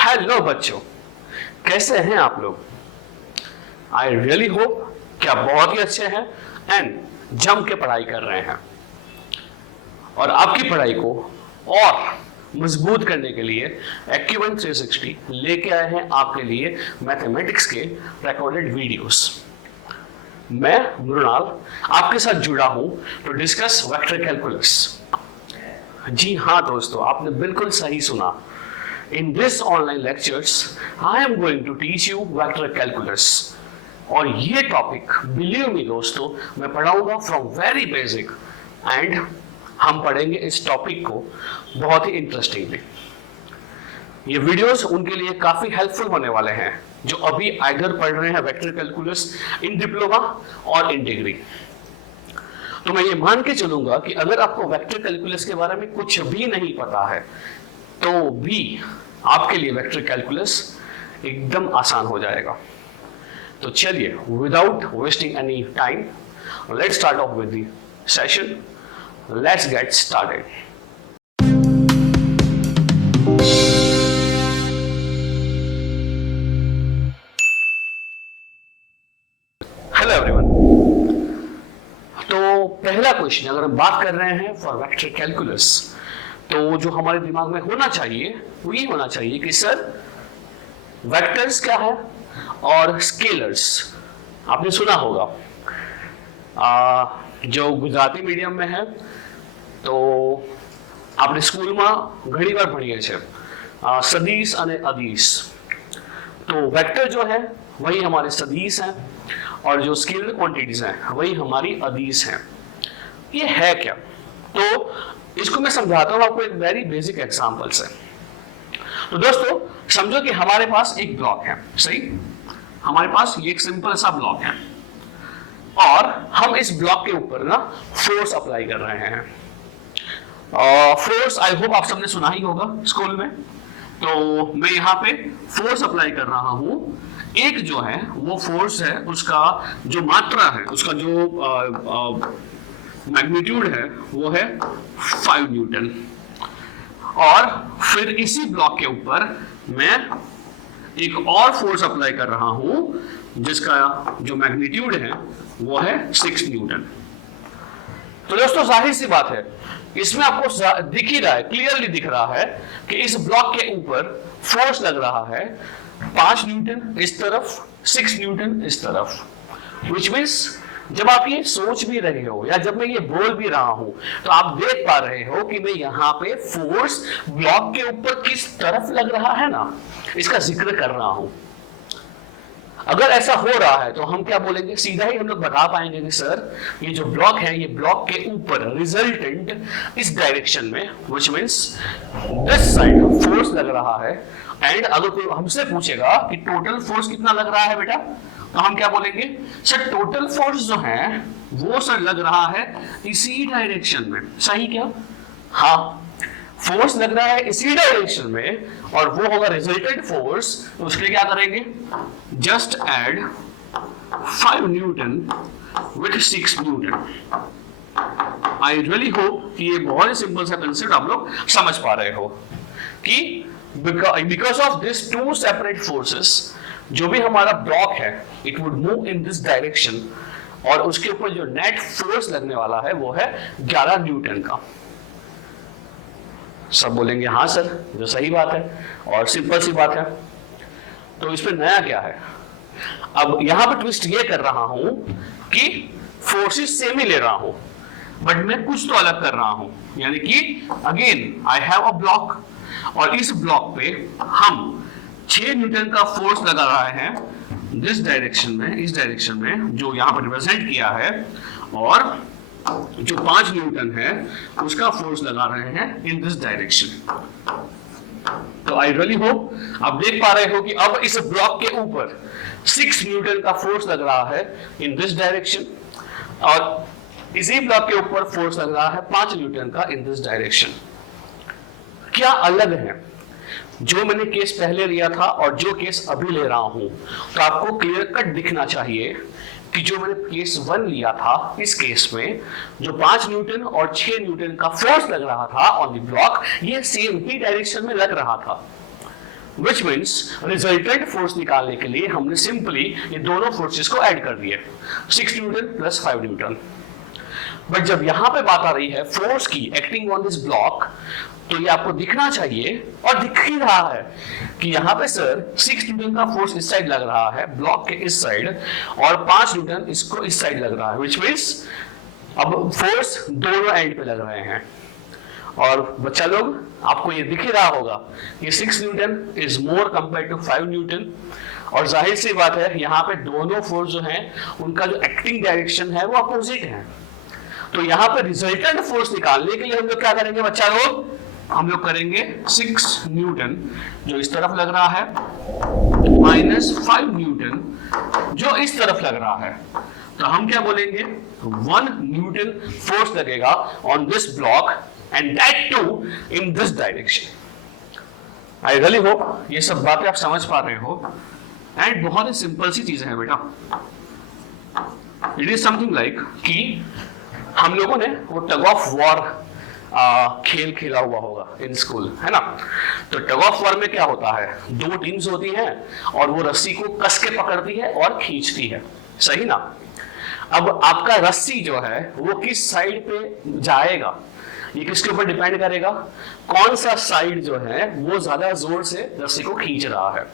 Hello बच्चों, कैसे हैं आप लोग? आई रियली होप कि आप बहुत ही अच्छे हैं एंड जम के पढ़ाई कर रहे हैं। और आपकी पढ़ाई को और मजबूत करने के लिए एक्यूवन 360 लेके आए हैं आपके लिए मैथमेटिक्स के रिकॉर्डेड वीडियोस। मैं मृणाल आपके साथ जुड़ा हूं टू डिस्कस वेक्टर कैलकुलस। जी हाँ दोस्तों, आपने बिल्कुल सही सुना। In this online lectures, I am going to teach you vector calculus. और ये टॉपिक believe me दोस्तों, मैं पढ़ाऊंगा from very basic and हम पढ़ेंगे इस टॉपिक को बहुत ही इंटरेस्टिंगली। ये वीडियोस उनके लिए काफी हेल्पफुल होने वाले हैं जो अभी आइदर पढ़ रहे हैं वेक्टर कैलकुलस इन डिप्लोमा और इन डिग्री। तो मैं ये मान के चलूंगा कि अगर आपको वेक्टर कैलकुलस के बारे में कुछ भी नहीं पता है तो भी आपके लिए वेक्टर कैलकुलस एकदम आसान हो जाएगा। तो चलिए, without wasting any time, let's start of with the session. Let's get started. Hello everyone. तो पहला क्वेश्चन, अगर हम बात कर रहे हैं फॉर वेक्टर कैलकुलस, तो जो हमारे दिमाग में होना चाहिए वो ये होना चाहिए कि सर वेक्टर्स क्या है और स्केलर्स आपने सुना होगा। जो गुजराती मीडियम में है तो आपने स्कूल में घणी बार भणीए छे सदीश અને अदीश। तो वेक्टर जो है वही हमारे सदीश हैं और जो स्केलर क्वांटिटीज हैं वही हमारी अदीश हैं। ये है क्या? तो इसको मैं समझाता हूं आपको एक वेरी बेसिक एग्जांपल से। तो दोस्तों समझो कि हमारे पास एक ब्लॉक है, सही? हमारे पास ये एक सिंपल सा ब्लॉक है और हम इस ब्लॉक के ऊपर ना फोर्स अप्लाई कर रहे हैं। फोर्स आई होप आप सबने सुना ही होगा स्कूल में। तो मैं यहाँ पे फोर्स अप्लाई कर रहा हूं। एक जो है वो फोर्स है, उसका जो मात्रा है, उसका जो मैग्नीट्यूड है वो है 5 न्यूटन। और फिर इसी ब्लॉक के ऊपर मैं एक और फोर्स अप्लाई कर रहा हूं जिसका जो मैग्नीट्यूड है वो है 6 न्यूटन। तो दोस्तों जाहिर सी बात है, इसमें आपको दिख ही रहा है, क्लियरली दिख रहा है कि इस ब्लॉक के ऊपर फोर्स लग रहा है 5 न्यूटन इस तरफ, 6 न्यूटन इस तरफ। विच मीन्स जब आप ये सोच भी रहे हो या जब मैं ये बोल भी रहा हूं तो आप देख पा रहे हो कि मैं यहाँ पे फोर्स ब्लॉक के ऊपर किस तरफ लग रहा है ना, इसका जिक्र कर रहा हूं। अगर ऐसा हो रहा है तो हम क्या बोलेंगे? सीधा ही हम लोग बता पाएंगे कि सर ये जो ब्लॉक है ये ब्लॉक के ऊपर रिजल्टेंट इस डायरेक्शन में, which means this side force लग रहा है। एंड अगर कोई हमसे पूछेगा कि टोटल फोर्स कितना लग रहा है बेटा, तो हम क्या बोलेंगे? सर टोटल फोर्स जो है वो सर लग रहा है इसी डायरेक्शन में। सही क्या? हाँ, फोर्स लग रहा है इसी डायरेक्शन में और वो होगा रिजल्टेंट फोर्स। तो उसके लिए क्या करेंगे? Just add 5 Newton with 6 Newton. I really hope कि ये बहुत ही सिंपल सा कंसेप्ट आप लोग समझ पा रहे हो कि because of this two separate forces जो भी हमारा ब्लॉक है it would move in this direction और उसके ऊपर जो नेट फोर्स लगने वाला है वो है 11 न्यूटन का। सब बोलेंगे हाँ सर, जो सही बात है और सिंपल सी बात है। तो इसमें नया क्या है? अब यहां पर ट्विस्ट ये कर रहा हूं कि फोर्सेस सेम ही ले रहा हूं बट मैं कुछ तो अलग कर रहा हूं। यानी कि again I have a block और इस ब्लॉक पे हम 6 न्यूटन का फोर्स लगा रहे हैं दिस डायरेक्शन में, इस डायरेक्शन में जो यहां पर रिप्रेजेंट किया है, और जो 5 न्यूटन है उसका फोर्स लगा रहे हैं इन दिस डायरेक्शन। तो आई रियली होप आप देख पा रहे हो कि अब इस ब्लॉक के ऊपर 6 न्यूटन का फोर्स लग रहा है इन दिस डायरेक्शन और इसी ब्लॉक के ऊपर फोर्स लग रहा है 5 न्यूटन का इन दिस डायरेक्शन। क्या अलग है जो मैंने केस पहले लिया था और जो केस अभी ले रहा हूं? तो आपको क्लियर कट दिखना चाहिए कि जो मैंने केस 1 लिया था इस केस में जो 5 न्यूटन और 6 न्यूटन का फोर्स लग रहा था ऑन द ब्लॉक, ये सेम ही डायरेक्शन में लग रहा था। विच मीन्स रिजल्टेंट फोर्स निकालने के लिए हमने सिंपली ये दोनों फोर्सेस को ऐड कर दिए, 6 न्यूटन प्लस 5 न्यूटन। बट जब यहां पे बात आ रही है फोर्स की एक्टिंग ऑन दिस ब्लॉक, तो ये आपको दिखना चाहिए और दिख ही रहा है कि यहाँ पे सर 6 न्यूटन का फोर्स इस साइड लग रहा है ब्लॉक के इस साइड, और 5 न्यूटन इसको इस साइड लग रहा है, विच मीन्स अब फोर्स दोनों एंड पे लग रहे हैं। और बच्चा लोग आपको ये दिख ही रहा होगा कि 6 newton is more compare to 5 newton, और जाहिर सी बात है यहाँ पे दोनों फोर्स जो हैं उनका जो एक्टिंग डायरेक्शन है वो अपोजिट है। तो यहाँ पे रिजल्टेंट फोर्स निकालने के लिए हम लोग क्या करेंगे बच्चा लोग, हम लोग करेंगे 6 न्यूटन जो इस तरफ लग रहा है माइनस 5 न्यूटन जो इस तरफ लग रहा है। तो हम क्या बोलेंगे, 1 न्यूटन फोर्स लगेगा on this block and that too in this direction. I really hope ये सब बातें आप समझ पा रहे हो, एंड बहुत ही सिंपल सी चीजें हैं बेटा। इट इज समथिंग लाइक कि हम लोगों ने वो टग ऑफ वॉर खेल खेला हुआ होगा इन स्कूल, है ना। तो टग ऑफ वॉर में क्या होता है, 2 टीम्स होती हैं और वो रस्सी को कस के पकड़ती है और खींचती है, सही ना। अब आपका रस्सी जो है वो किस साइड पे जाएगा, ये किसके ऊपर डिपेंड करेगा, कौन सा साइड जो है वो ज्यादा जोर से रस्सी को खींच रहा है।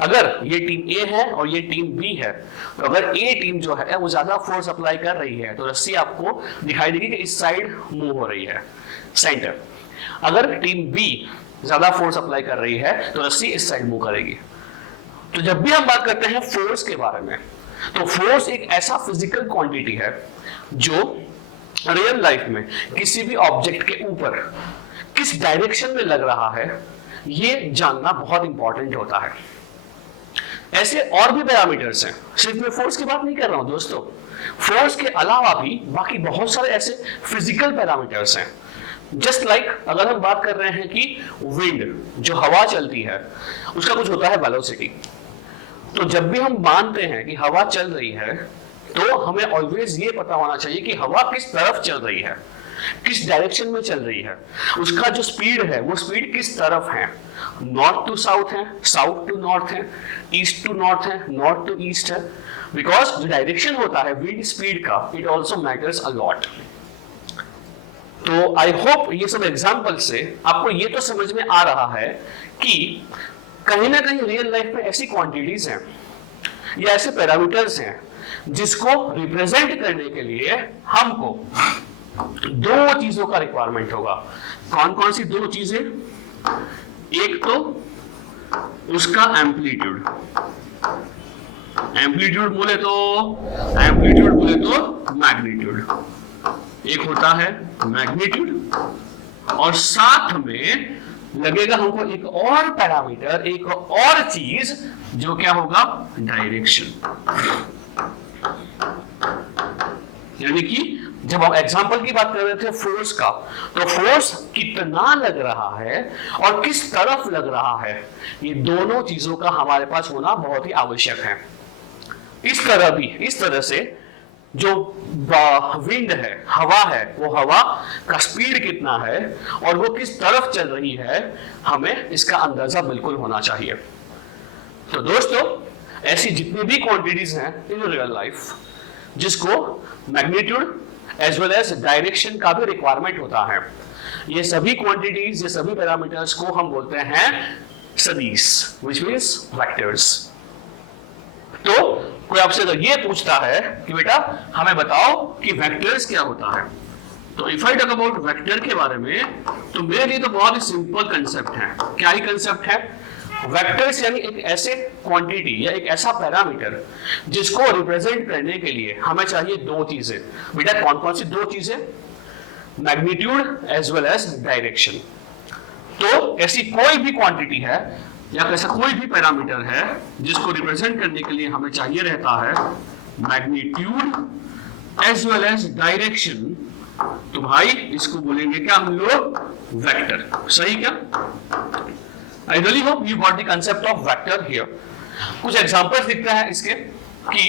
अगर ये टीम ए है और ये टीम बी है, तो अगर ए टीम जो है वो ज्यादा फोर्स अप्लाई कर रही है तो रस्सी आपको दिखाई देगी कि इस साइड मूव हो रही है, सेंटर। अगर टीम बी ज्यादा फोर्स अप्लाई कर रही है तो रस्सी इस साइड मूव करेगी। तो जब भी हम बात करते हैं फोर्स के बारे में, तो फोर्स एक ऐसा फिजिकल क्वांटिटी है जो रियल लाइफ में किसी भी ऑब्जेक्ट के ऊपर किस डायरेक्शन में लग रहा है ये जानना बहुत इंपॉर्टेंट होता है। ऐसे और भी पैरामीटर्स हैं, सिर्फ मैं फोर्स की बात नहीं कर रहा हूं दोस्तों, फोर्स के अलावा भी बाकी बहुत सारे ऐसे फिजिकल पैरामीटर्स हैं। जस्ट लाइक अगर हम बात कर रहे हैं कि विंड जो हवा चलती है उसका कुछ होता है वेलोसिटी। तो जब भी हम मानते हैं कि हवा चल रही है तो हमें ऑलवेज ये पता होना चाहिए कि हवा किस तरफ चल रही है, किस डायरेक्शन में चल रही है, उसका जो स्पीड है वो स्पीड किस तरफ है, नॉर्थ टू साउथ है, साउथ टू नॉर्थ है, ईस्ट टू नॉर्थ है, नॉर्थ टू ईस्ट है। बिकॉज जो डायरेक्शन होता है विंड स्पीड का, it also matters a lot. तो आई होप ये सब एग्जाम्पल से आपको ये तो समझ में आ रहा है कि कहीं ना कहीं रियल लाइफ में ऐसी क्वांटिटीज हैं या ऐसे पैरामीटर्स हैं जिसको रिप्रेजेंट करने के लिए हमको 2 चीजों का रिक्वायरमेंट होगा। कौन कौन सी 2 चीजें, एक तो उसका एम्पलीट्यूड, एम्पलीट्यूड बोले तो मैग्नीट्यूड, एक होता है मैग्नीट्यूड, और साथ में लगेगा हमको एक और पैरामीटर, एक और चीज जो क्या होगा, डायरेक्शन। यानी कि जब हम एग्जाम्पल की बात कर रहे थे फोर्स का, तो फोर्स कितना लग रहा है और किस तरफ लग रहा है, ये दोनों चीजों का हमारे पास होना बहुत ही आवश्यक है। इस तरह से जो विंड है, हवा है, वो हवा का स्पीड कितना है और वो किस तरफ चल रही है, हमें इसका अंदाजा बिल्कुल होना चाहिए। तो दोस्तों ऐसी जितनी भी क्वांटिटीज हैं इन रियल लाइफ जिसको magnitude as well as direction का भी रिक्वायरमेंट होता है, ये सभी क्वांटिटीज, ये सभी पैरामीटर्स को हम बोलते हैं सदिश, व्हिच मींस वेक्टर्स। तो कोई आपसे अगर ये पूछता है कि बेटा हमें बताओ कि वेक्टर्स क्या होता है, तो if I talk about vector के बारे में, तो मेरे लिए तो बहुत ही सिंपल कंसेप्ट है। क्या ही कंसेप्ट है, वेक्टर्स यानी एक ऐसे क्वांटिटी या एक ऐसा पैरामीटर जिसको रिप्रेजेंट करने के लिए हमें चाहिए 2 चीजें। बेटा कौन कौन सी 2 चीजें, magnitude as well as direction. तो ऐसी कोई भी क्वांटिटी है या ऐसा कोई भी पैरामीटर है जिसको रिप्रेजेंट करने के लिए हमें चाहिए रहता है magnitude as well as direction, तो भाई इसको बोलेंगे क्या हम लोग, वेक्टर। सही क्या? I really hope you got the concept of vector here. कुछ एग्जांपल्स दिखते हैं इसके कि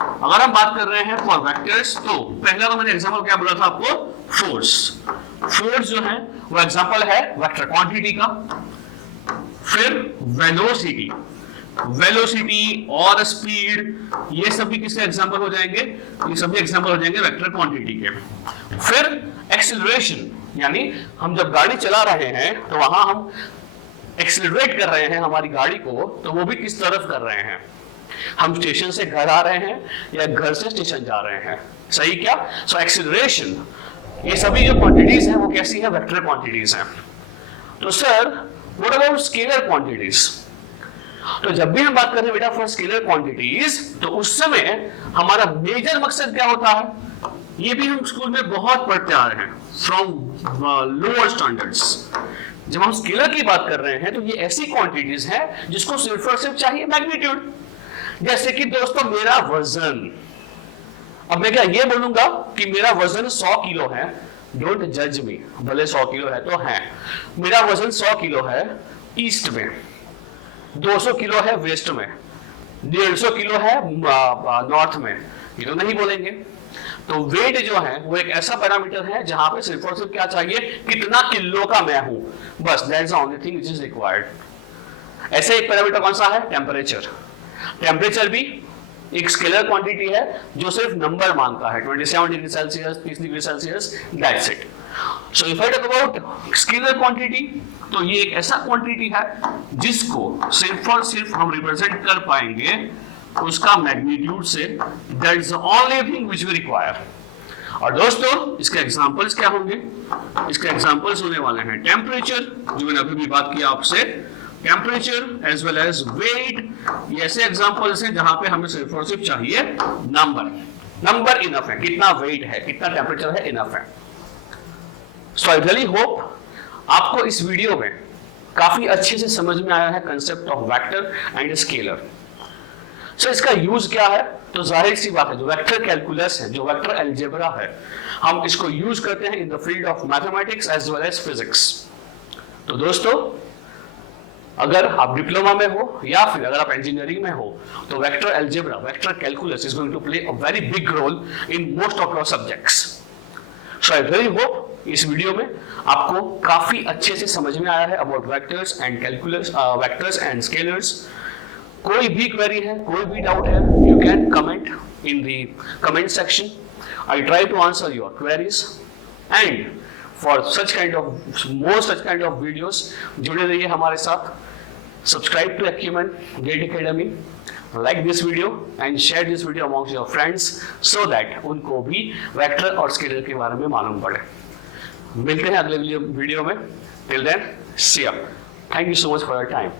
अगर हम बात कर रहे हैं फॉर वेक्टर्स, तो पहला तो मैंने एग्जांपल क्या बोला था आपको, फोर्स। फोर्स जो है वो एग्जांपल है वेक्टर क्वांटिटी का। फिर वेलोसिटी, वेलोसिटी और स्पीड, ये सभी किसके एग्जांपल हो जाएंगे? ये सभी एग्जांपल हो जाएंगे वेक्टर क्वांटिटी के। फिर एक्सीलरेशन, यानी हम जब गाड़ी चला रहे हैं तो वहां हम एक्सीलरेट कर रहे हैं हमारी गाड़ी को, तो वो भी किस तरफ कर रहे हैं? हम स्टेशन से घर आ रहे हैं या घर से स्टेशन जा रहे हैं, सही क्या? सो एक्सीलरेशन, ये सभी जो क्वांटिटीज हैं वो कैसी है? वेक्टर क्वांटिटीज हैं। तो sir what about scalar quantities? तो जब भी हम बात कर रहे हैं बेटा फॉर स्केलर क्वांटिटीज, तो उस समय हमारा मेजर मकसद क्या होता है? ये भी हम स्कूल में बहुत पढ़ते आ रहे हैं फ्रॉम लोअर स्टैंडर्ड्स। जब हम स्केलर की बात कर रहे हैं तो ये ऐसी क्वांटिटीज हैं जिसको सिर्फ और सिर्फ चाहिए मैग्नीट्यूड। जैसे कि दोस्तों मेरा वजन, अब मैं क्या ये बोलूंगा कि मेरा वजन 100 किलो है, डोंट जज मी, भले 100 किलो है तो है, मेरा वजन 100 किलो है ईस्ट में, 200 किलो है वेस्ट में, 150 किलो है नॉर्थ में, ये तो नहीं बोलेंगे। तो वेट जो है वो एक ऐसा पैरामीटर है जहां पे सिर्फ और सिर्फ क्या चाहिए? कितना किलो का मैं हूं, बस that's the only thing which is required. ऐसे एक पैरामीटर कौन सा है? टेम्परेचर। टेम्परेचर भी एक स्केलर क्वांटिटी है जो सिर्फ नंबर मानता है, 27 degree Celsius, 30 degree Celsius, that's it. So if I talk about scalar quantity, तो ये एक ऐसा क्वांटिटी है जिसको सिर्फ और सिर्फ हम रिप्रेजेंट कर पाएंगे उसका मैग्नीट्यूड से, that is the only thing which we require. और दोस्तों इसके एग्जांपल्स क्या होंगे? इसके एग्जांपल्स होने वाले हैं टेम्परेचर, जो मैंने अभी भी बात किया आपसे, temperature as well as weight. ये ऐसे एग्जांपल्स हैं जहां पे हमें सिर्फ और सिर्फ चाहिए नंबर। नंबर इनफ है, कितना वेट है, कितना टेम्परेचर है, इनफ है। सो आई रियली होप आपको इस वीडियो में काफी अच्छे से समझ में आया है concept of vector and scalar. So इसका यूज क्या है? तो जाहिर सी बात है, जो वेक्टर कैलकुलस है, जो वेक्टर अलजेब्रा है, हम इसको यूज करते हैं in the field of mathematics as well as physics. तो दोस्तों अगर आप डिप्लोमा में हो या फिर अगर आप इंजीनियरिंग में हो, तो vector algebra, vector calculus is going to play a very big role in most of your subjects. So I really hope इस वीडियो में आपको काफी अच्छे से समझ में आया है about vectors and calculus, vectors and scalars. कोई भी क्वेरी है, कोई भी डाउट है, you can comment in the comment section. I try to answer your queries and for such kind of more such kind of videos जुड़े रहिए हमारे साथ। Subscribe to Acumen GATE Academy, like this video and share this video amongst your friends so that उनको भी vector और scalar के बारे में मालूम पड़े। मिलते हैं अगले वीडियो में। Till then, see ya. Thank you so much for your time.